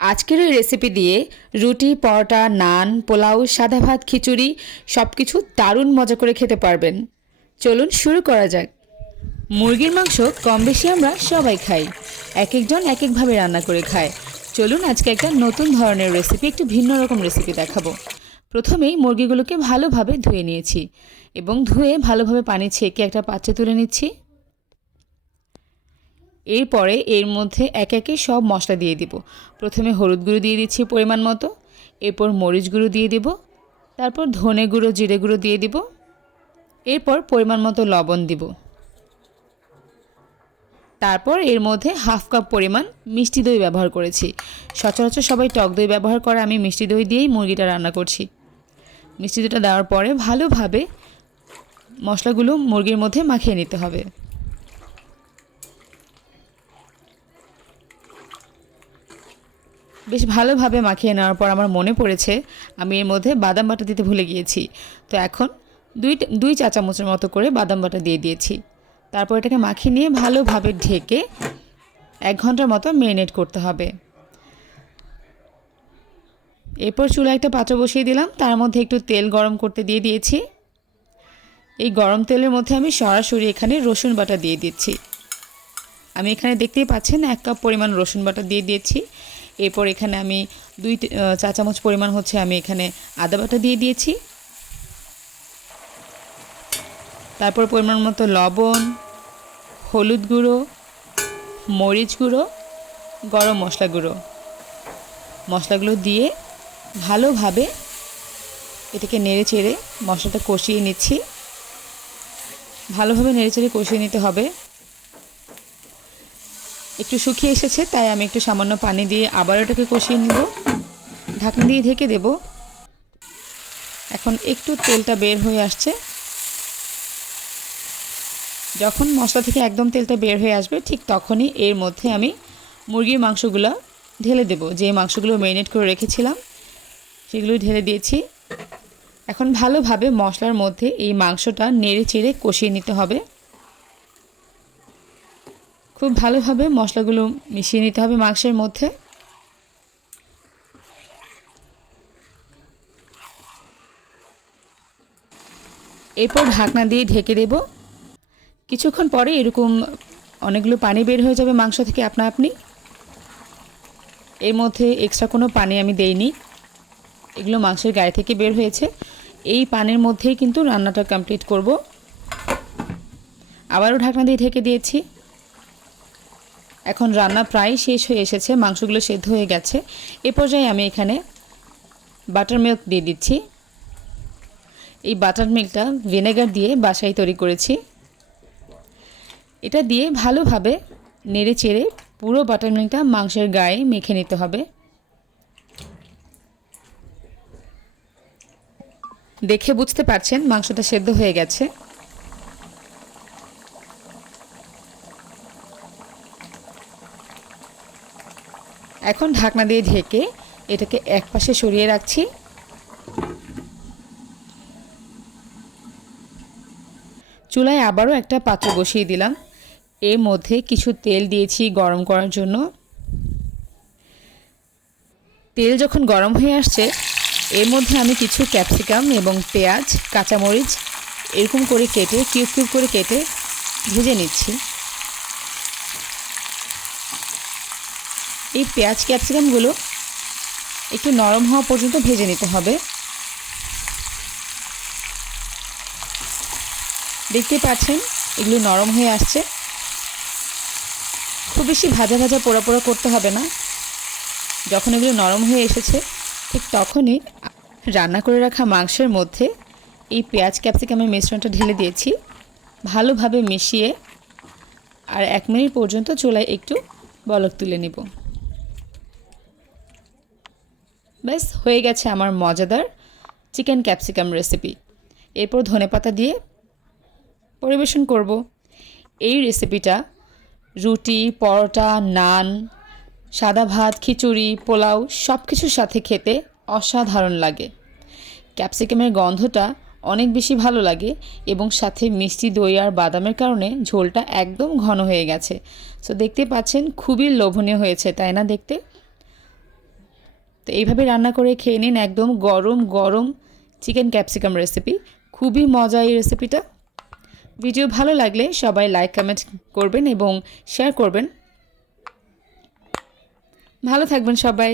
আজকের এই রেসিপি দিয়ে রুটি, পরোটা, নান, পোলাও, সাদা ভাত, খিচুড়ি সব কিছু দারুণ মজা করে খেতে পারবেন। চলুন শুরু করা যাক। মুরগির মাংস কম বেশি আমরা সবাই খাই। এক একজন এক একভাবে রান্না করে খায়। চলুন আজকে একটা নতুন ধরনের রেসিপি একটু ভিন্ন রকম রেসিপি দেখাবো। প্রথমেই মুরগিগুলোকে ভালোভাবে ধুয়ে নিয়েছি এবং ধুয়ে ভালোভাবে পানি ছেঁকে একটা পাত্রে তুলে নিচ্ছি। এরপরে এর মধ্যে এক একে সব মশলা দিয়ে দিব। প্রথমে হলুদ গুঁড়ো দিয়ে দিচ্ছি পরিমাণ মতো, এরপর মরিচ গুঁড়ো দিয়ে দিব, তারপর ধনে গুঁড়ো, জিরে গুঁড়ো দিয়ে দিব, এরপর পরিমাণ মতো লবণ দিব। তারপর এর মধ্যে হাফ কাপ পরিমাণ মিষ্টি দই ব্যবহার করেছি। সচরাচর সবাই টক দই ব্যবহার করে, আমি মিষ্টি দই দিয়েই মুরগিটা রান্না করছি। মিষ্টি দইটা দেওয়ার পরে ভালোভাবে মশলাগুলো মুরগির মধ্যে মাখিয়ে নিতে হবে। বেশ ভালোভাবে মাখিয়ে নেওয়ার পর আমার মনে পড়েছে, আমি এর মধ্যে বাদাম বাটা দিতে ভুলে গিয়েছি। তো এখন দুই দুই চা চামচের মতো করে বাদাম বাটা দিয়ে দিয়েছি। তারপর এটাকে মাখিয়ে নিয়ে ভালোভাবে ঢেকে এক ঘণ্টার মতো মেরিনেট করতে হবে। এরপর চুলা একটা পাত্র বসিয়ে দিলাম, তার মধ্যে একটু তেল গরম করতে দিয়ে দিয়েছি। এই গরম তেলের মধ্যে আমি সরাসরি এখানে রসুন বাটা দিয়ে দিচ্ছি। আমি এখানে দেখতেই পাচ্ছেন এক কাপ পরিমাণ রসুন বাটা দিয়ে দিয়েছি। এরপর এখানে আমি দুই চা চামচ পরিমাণ হচ্ছে আমি এখানে আদা বাটা দিয়ে দিয়েছি। তারপর পরিমাণ মতো লবণ, হলুদ গুঁড়ো, মরিচ গুঁড়ো, গরম মশলা গুঁড়ো। মশলাগুলো দিয়ে ভালোভাবে এটাকে নেড়ে চেড়ে মশলাটা কষিয়ে নিচ্ছি। ভালোভাবে নেড়ে চেড়ে কষিয়ে নিতে হবে। একটু শুকিয়ে এসেছে, তাই আমি একটু সামান্য পানি দিয়ে আবার ওটাকে কষিয়ে নিব। ঢাকনা দিয়ে ঢেকে দেব। এখন একটু তেলটা বের হয়ে আসছে। যখন মশলা থেকে একদম তেলটা বের হয়ে আসবে, ঠিক তখনই এর মধ্যে আমি মুরগির মাংসগুলো ঢেলে দেব। যে মাংসগুলো ম্যারিনেট করে রেখেছিলাম, সেগুলো ঢেলে দিয়েছি। এখন ভালোভাবে মশলার মধ্যে এই মাংসটা নেড়ে চেড়ে কষিয়ে নিতে হবে। খুব ভালোভাবে মশলাগুলো মিশিয়ে নিতে হবে মাংসের মধ্যে। এরপর ঢাকনা দিয়ে ঢেকে দেব। কিছুক্ষণ পরে এরকম অনেকগুলো পানি বের হয়ে যাবে মাংস থেকে আপনা আপনি। এর মধ্যে এক্সট্রা কোনো পানি আমি দেইনি। এগুলো মাংসের গায়ে থেকে বের হয়েছে। এই পানির মধ্যেই কিন্তু রান্নাটা কমপ্লিট করব। আবারও ঢাকনা দিয়ে ঢেকে দিয়েছি। এখন রান্না প্রায় শেষ হয়ে এসেছে, মাংসগুলো সেদ্ধ হয়ে গেছে। এ পর্যায়ে আমি এখানে বাটার মিল্ক দিয়ে দিচ্ছি। এই বাটার মিল্কটা ভিনেগার দিয়ে বাসায় তৈরি করেছি। এটা দিয়ে ভালোভাবে নেড়ে চেড়ে পুরো বাটার মিল্কটা মাংসের গায়ে মেখে নিতে হবে। দেখে বুঝতে পারছেন মাংসটা সেদ্ধ হয়ে গেছে। এখন ঢাকনা দিয়ে ঢেকে এটাকে এক পাশে সরিয়ে রাখছি। চুলায় আবারও একটা পাত্র বসিয়ে দিলাম। এর মধ্যে কিছু তেল দিয়েছি গরম করার জন্য। তেল যখন গরম হয়ে আসছে, এর মধ্যে আমি কিছু ক্যাপসিকাম এবং পেঁয়াজ, কাঁচামরিচ, এরকম করে কেটে, কিউব কিউব করে কেটে ভেজে নিচ্ছি। এই পেঁয়াজ ক্যাপসিকামগুলো একটু নরম হওয়া পর্যন্ত ভেজে নিতে হবে। দেখতে পাচ্ছেন, এগুলো নরম হয়ে আসছে। খুব বেশি ভাজা ভাজা পোড়া পোড়া করতে হবে না। যখন এগুলো নরম হয়ে এসেছে, ঠিক তখনই রান্না করে রাখা মাংসের মধ্যে এই পেঁয়াজ ক্যাপসিকামের মিশ্রণটা ঢেলে দিয়েছি। ভালোভাবে মিশিয়ে আর এক মিনিট পর্যন্ত চুলায় একটু বলক তুলে নেব। ব্যাস, হয়ে গেছে আমার মজাদার চিকেন ক্যাপসিকাম রেসিপি এরপর ধনেপাতা দিয়ে পরিবেশন করব। এই রেসিপিটা রুটি, পরোটা, নান, সাদা ভাত, খিচুড়ি, পোলাও সব কিছুর সাথে খেতে অসাধারণ লাগে। ক্যাপসিকামের গন্ধটা অনেক বেশি ভালো লাগে এবং সাথে মিষ্টি দই আর বাদামের কারণে ঝোলটা একদম ঘন হয়ে গেছে। সো দেখতে পাচ্ছেন, খুবই লোভনীয় হয়েছে, তাই না দেখতে? তো এইভাবে রান্না করে খেয়ে নিন একদম গরম গরম চিকেন ক্যাপসিকাম রেসিপি খুবই মজা এই রেসিপিটা ভিডিও ভালো লাগলে সবাই লাইক কমেন্ট করবেন এবং শেয়ার করবেন। ভালো থাকবেন সবাই।